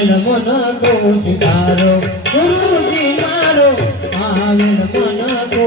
આવેલ મન કો સુધારો ગુરુજી મારો આવેલ મન કો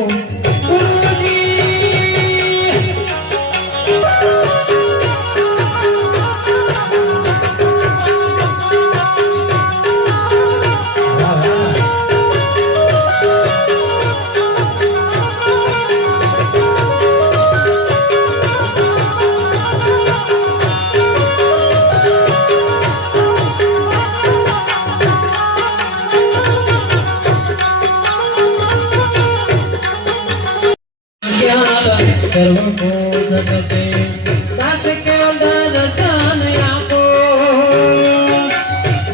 सर्व बोध से दास केवल दर्शन आपो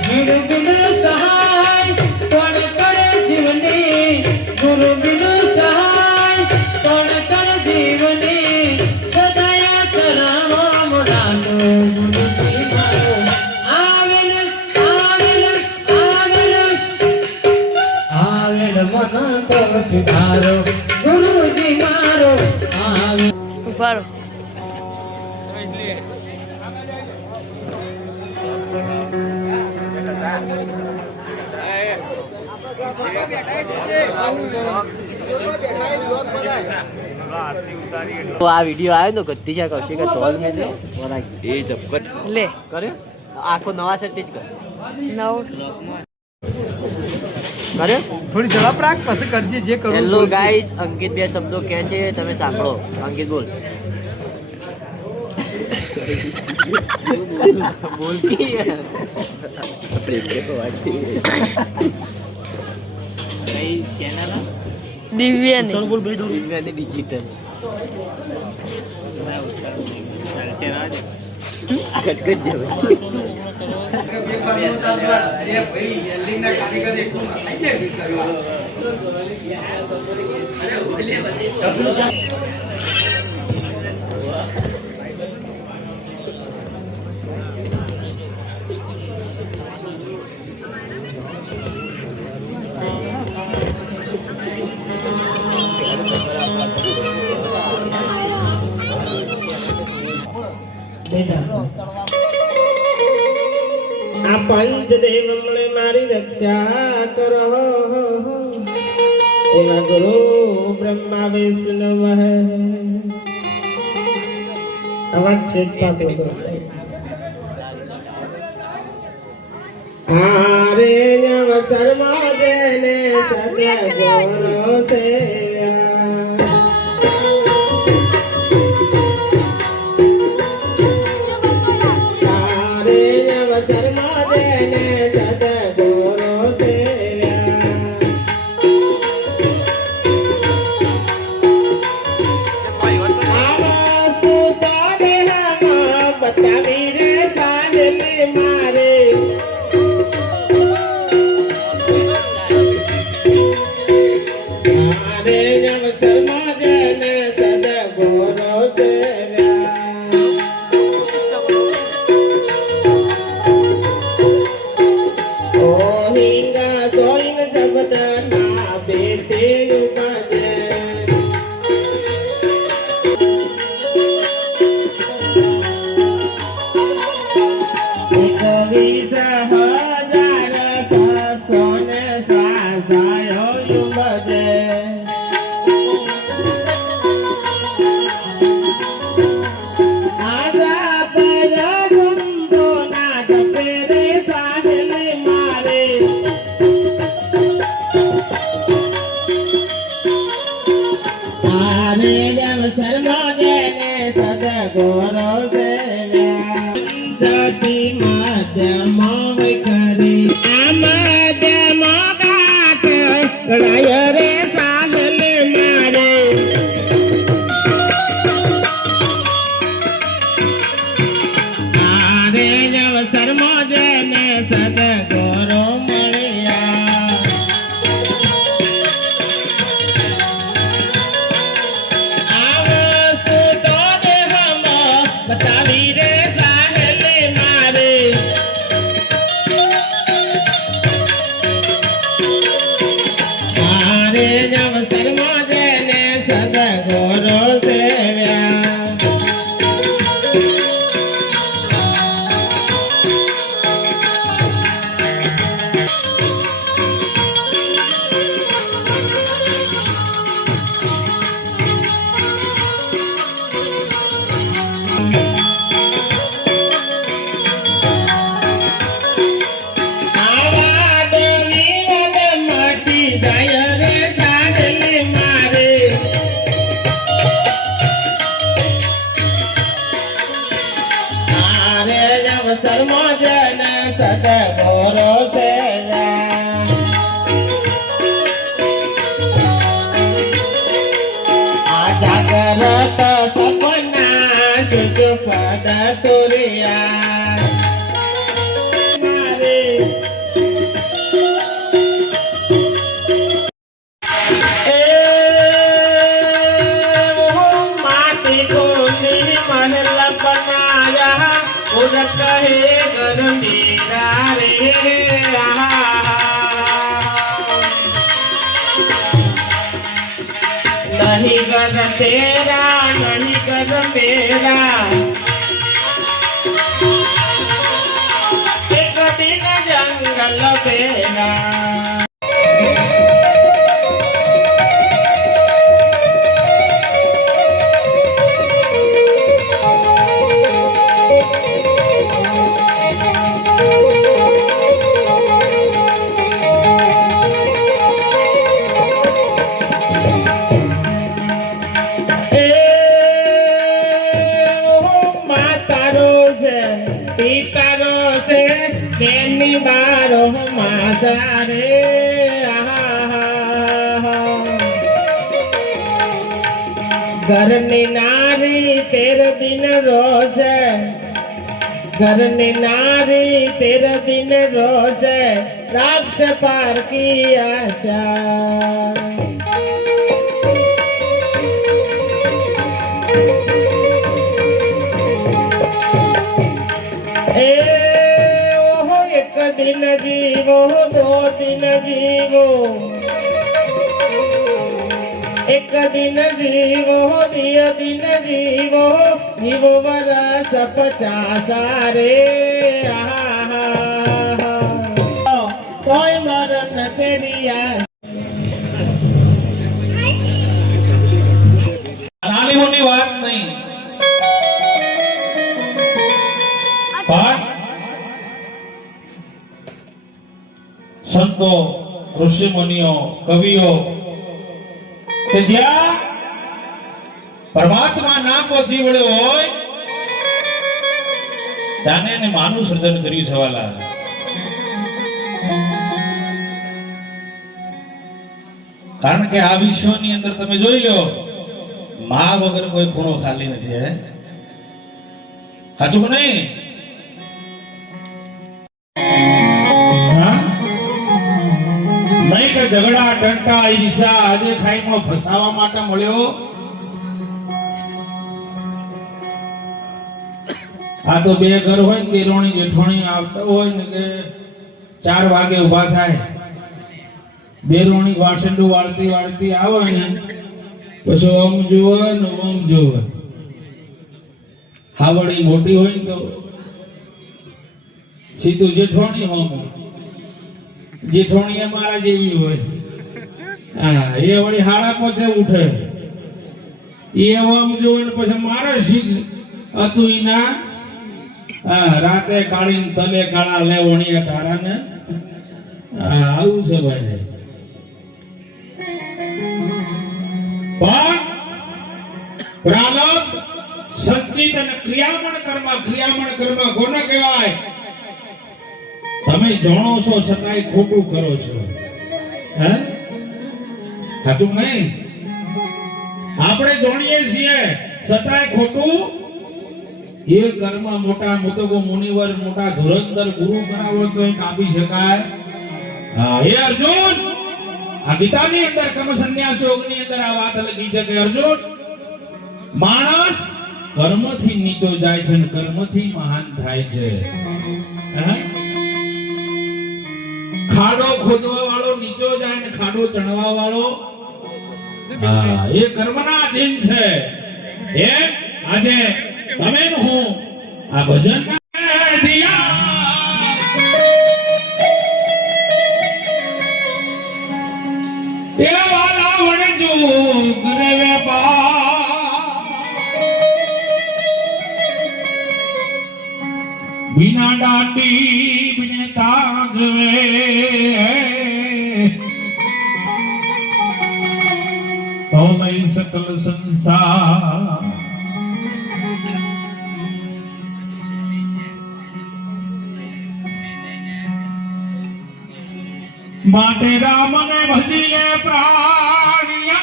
गुरु बिन सहाय कोण करे जीवनी गुरु बिन सहाय कोण करे जीवनी सदया चरणो मनातो गुरुजी मारो आवेल आवेल आवेल आवेल मन को सुधारो गुरुजी मारो Claro. तो आ वीडियो आयो तो गद्दी क्या कौशी का तौल में ले और ये जबकत ले करे आको नवा से तेज कर नव करे થોડી ઝડપ રાખ પછી કરજે જે કરવું હેલો ગાઈસ અંકિત બે શબ્દો કહે છે તમે સાંભળો અંકિત બોલ બોલ की प्रेम के तो वाटी नहीं कहना ना दिव्या ने बोल बेडो दिव्या ने डिजिटल कट कट दे આ પંચદેવ મળે મારી રક્ષા કરો એવા ગુરુ બ્રહ્મા વિષ્ણુ અવાજ છે આરે અવસરમાં દેને સદા ગુરુ સેવ્યા સદગુરુ છે આ જાગૃત સપના સુષુપ્ત તુરિયા नहीं कर तेरा नहीं कर मेरा एक दिन जंगल बेरा પિતારો છે તેની બારો માસા રે ઘરની નારી તેર દિન રોશે ઘરની નારી તેર દિન રોશે રાક્ષ પાર કી આશા दिन जीवो दो दिन जीवो एक दिन जीवो दिया दिन जीवो जीवो बरस 50 रे कोई मरण तेरिया नानी होनी बात नहीं संतो ऋषि मुनियों कवियों के ज्या परमात्मा ना पહોંચી વળ્યો હોય તાને ને માનું સર્જન કર્યું છે વાલા કારણ કે આ વિશ્વની અંદર તમે જોઈ લો માં વગર કોઈ ખૂણો ખાલી નથી હે સાચું નહીં નહીં કે ઝઘડા ટંટા ઈર્ષા આજે ખાઈમાં ફસાવા માટે મળ્યો આ તો બે ઘર હોય ને તેરોણી જેઠોણી આવતા હોય ને કે 4 વાગે ઊભા થાય બેરોણી વાસંડું વાળતી વાળતી આવે ને પછી ઓમ જોવે ને ઓમ જોવે હાવડી મોટી હોય ને તો સીધું જેઠોણી હોમ જેઠોણી અમારા જેવી હોય હા એ વળી 5:30 ઉઠે એ ઓમ જોવે ને પછી મારે શીખ હતું ઈના રાતે કાળીને તલે કાળા લેવણીયા તારાને આવું છે ભાઈ પણ પ્રારબ્ધ સંચિત અને ક્રિયામણ કર્મ કોને કહેવાય તમે જાણો છો છતાંય ખોટું કરો છો હે સાચું નહીં આપણે જાણીએ છીએ છતાંય ખોટું એ કર્મ મોટા મોટો મુનિવર મોટા ધુરંધર ગુરુ કરાવો તો એ કાપી શકાય હા હે અર્જુન આ ગીતાની અંદર કર્મ સંન્યાસ યોગની અંદર આ વાત લખી છે કે અર્જુન માણસ કર્મથી નીચો જાય છે અને કર્મથી મહાન થાય છે ખાડો ખોદવા વાળો નીચો જાય ને ખાડો ચણવા વાળો હા એ કર્મના અધીન છે એ આજે તમે હું આ ભજન દિયા એ વાલા વણજો કરે વેપાર बिना डांडी बिन ताज तो मैं सकल संसार માટે રામને ભજી લે પ્રાણિયા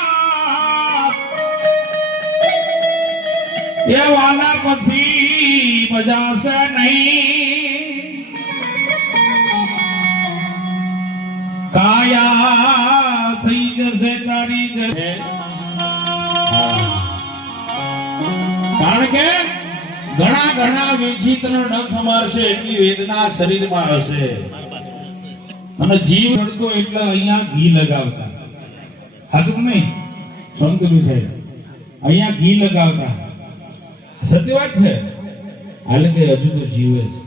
એ વાલા પછી બજાશે નહીં કાયા થઈ જશે તારી જશે કારણ કે ઘણા ઘણા વિચિત્ર ડંખ મારશે એટલી વેદના શરીરમાં હશે અને જીવ રડતો એટલે અહીંયા ઘી લગાવતા સાચું નહીં સંતભી સાહેબ અહીંયા ઘી લગાવતા સત્ય વાત છે હાલે કે હજુ તો જીવે છે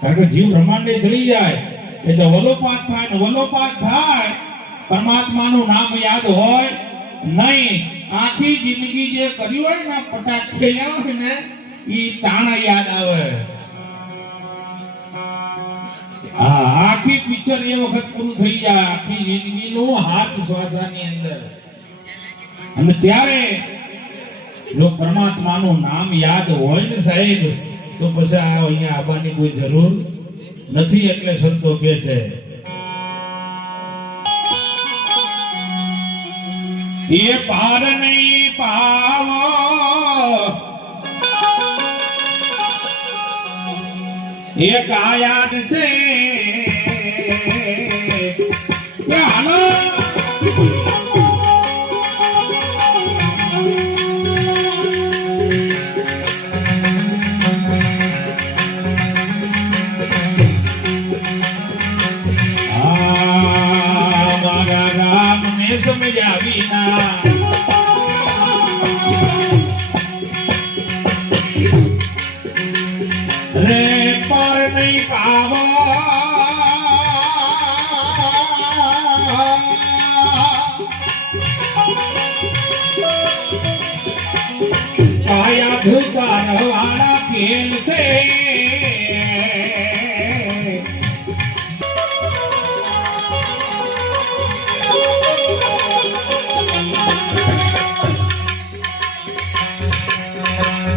કારણ કે જીવ બ્રહ્માંડે જડી જાય એટલે વલોપાત થાય ને વલોપાત થાય પરમાત્માનું નામ યાદ હોય નહીં આખી જિંદગી જે કર્યું હોય ને પટાક ખેલ્યા હોય ને ઈ તાણા યાદ આવે આખી પિક્ચર એ વખત પૂરું થઈ જાય આખી જિંદગીનું હાથ શ્વાસાની અંદર અને ત્યારે જો પરમાત્માનું નામ યાદ હોય ને સાહેબ તો પછી આ અહીંયા આવવાની કોઈ જરૂર નથી એટલે સંતો કહે છે એ પાર નહીં પાવો એ કાયા છે હાલો મારા રામ ને સમજ્યા વિના રે પર નહીં પાવો કાયા ધુકાર વાળા ખેલ છે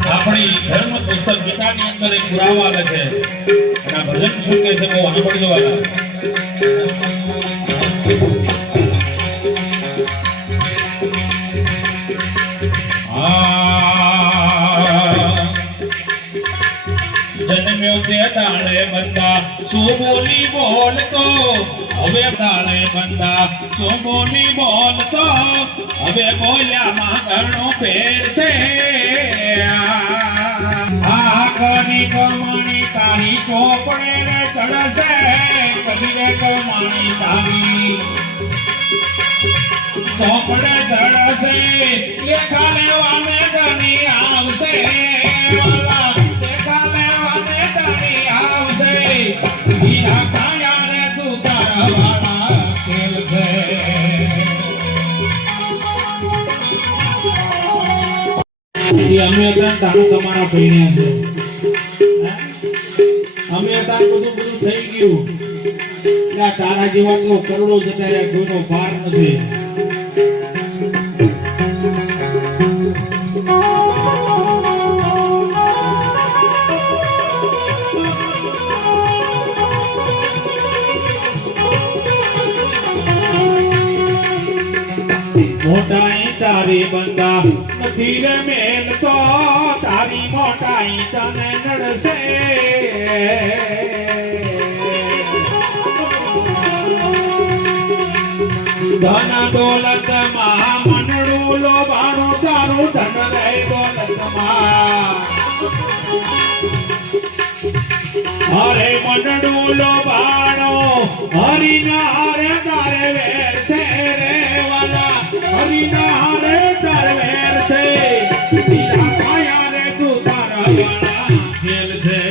આપણી ધર્મ પુસ્તક ગીતાની અંદર એક પુરાવા લખે અને આ ભજન શું કહે છે બહુ સાંભળજો વાલા જન્મ્યો તે દાળે બંદા શું બોલી બોલતો હવે દાળે બંદા શું બોલી બોલતો હવે બોલ્યામાં ઘણો ફેર છે આ કરી કમાણી તારી ચોપડે રે ચડશે કદી રે કમાણી તારી ચોપડે ચડશે લેખા લેવાને ધણી આવશે વાલા લેખા લેવાને ધણી આવશે હીરા કાયા રે તું તારા વાળા ખેલ છે અમે તારું તમારા પૈણ્યા છે અમે બધું થઈ ગયું તારા જેવા તો કરોડો જતા રહ્યા કોઈનો પાર નથી મોટાઈ તારી બંદા નથી રે મેલ તો તારી મોટાઈ તને નડશે ધન દોલત માં મનડું લોભાણું તારું ધન રે દોલત માં અરે મનડું લોભાણો હરિના હારે તારે વેર છે રે વાલા હરિના હારે તારે વેર છે હીરા કાયા રે તું તારા વાળા ખેલ છે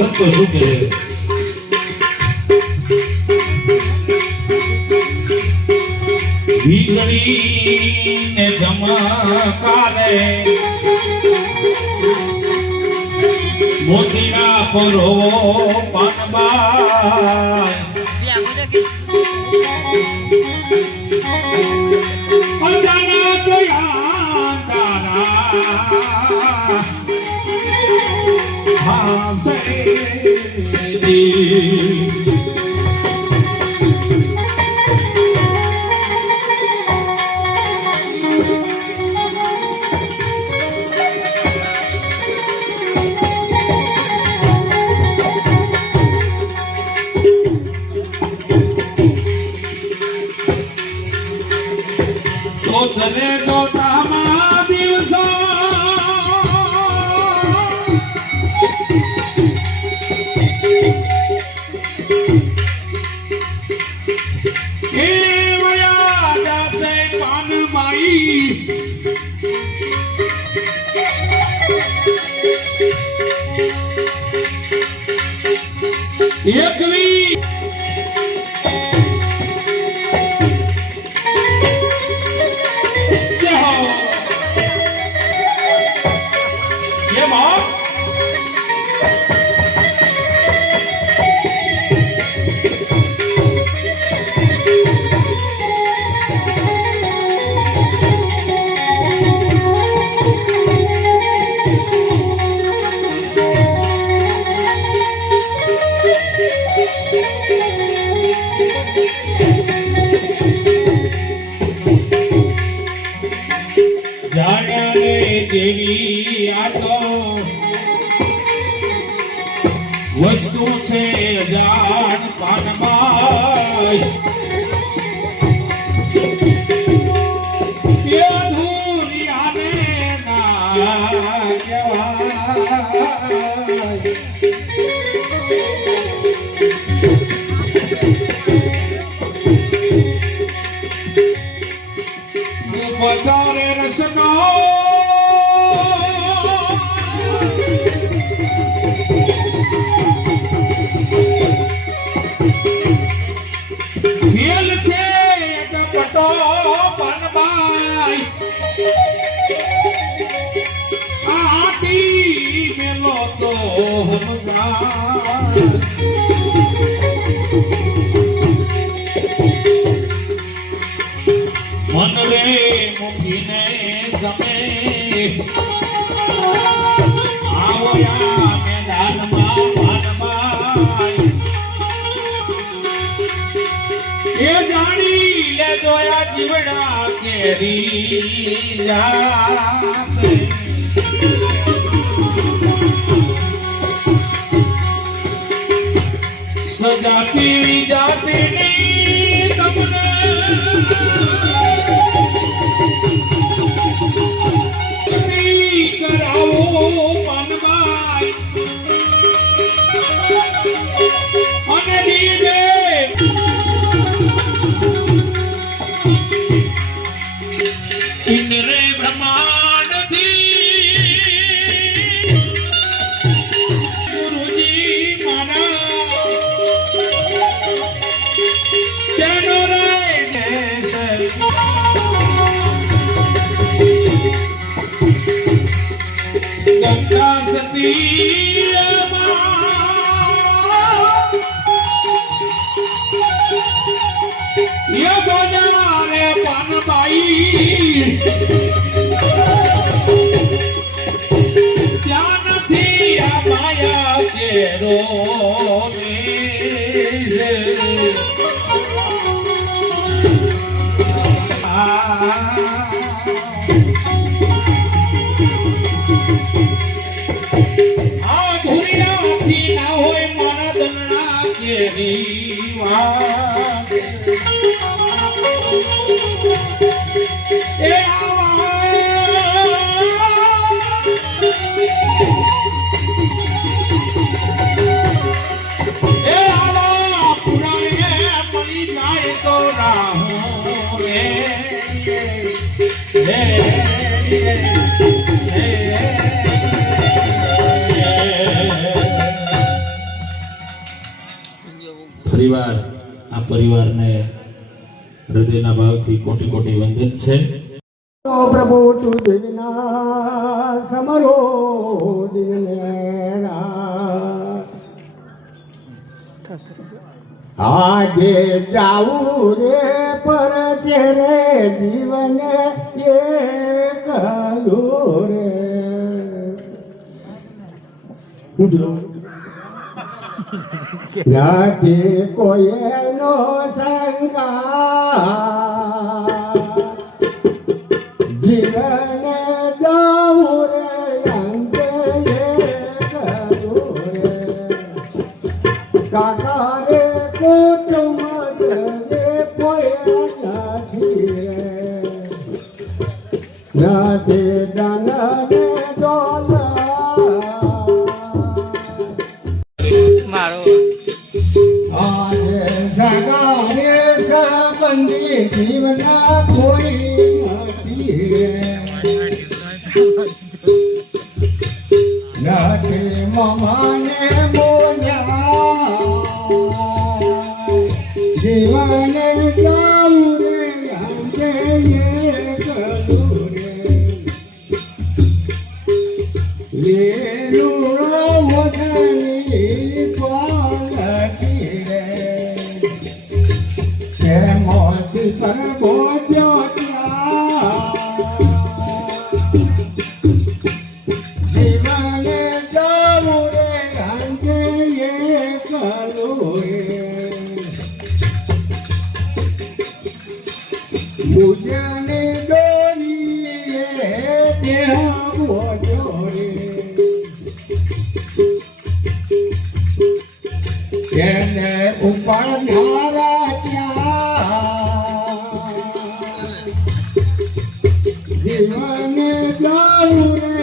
સંતો શું કહે વીજળીને ચમકારે મોતીના પરો પાનબાઈ અચાનક તારા ભાવસે તો તને તો તામા દિવસો એ વયા જાસે પાનબાઈ એકલી કેવી આ તો વસ્તુ છે અજાણ પાનબાઈ એ અધૂરી આને ના કહેવાય વધારે રસનો ખેલ છે પટો પાનબાઈ આટી મેલો તો મન રે મૂકીને ગમે આવયા મેદાનમાં પાનબાઈ એ જાણી લે જોયા જીવડા કેરી જાતે સજાતી જાતીની તમને કરાવો પાનબાઈ અને દીવે ઇન્દ્રે બ્રહ્માંડ થી ગુરુજી મારા તેનો રે ગંગા સતી ये बोले पानबाई ત્યાં નથી આ માયા કેરો આ ધુરિયાથી ના હોય મારા દલડા કેરી વા એ આવા પુરાણે મળી જાય તો રાહો રે આ પરિવારને હૃદયના ભાવથી કોટી કોટી વંદન છે. ઓ પ્રભુ તું દિના સમરો દિનેરા આજે જાવું રે પર છે રે જીવન એકલો રે નથી કોઈનો સંગાર જીવન જાવું રે અંતે એકલું રે કાકા રે કુટુંબ રે કોઈ નથી રે નથી ધન ને દોલત આજે સગારે સંબંધી જીવના કોઈ નથી રે નથી મમાને મોજા જીવન જાવું રે અંતે એકલું રે વેલુડો મોઢાની ક્વોલિટી રે કે મોસી પર બોજો જીવન જાવું રે અંતે એકલું રે મુજને ડોલીએ દેહ બોજો રે એને ઉપર નારા જીવન જાવું રે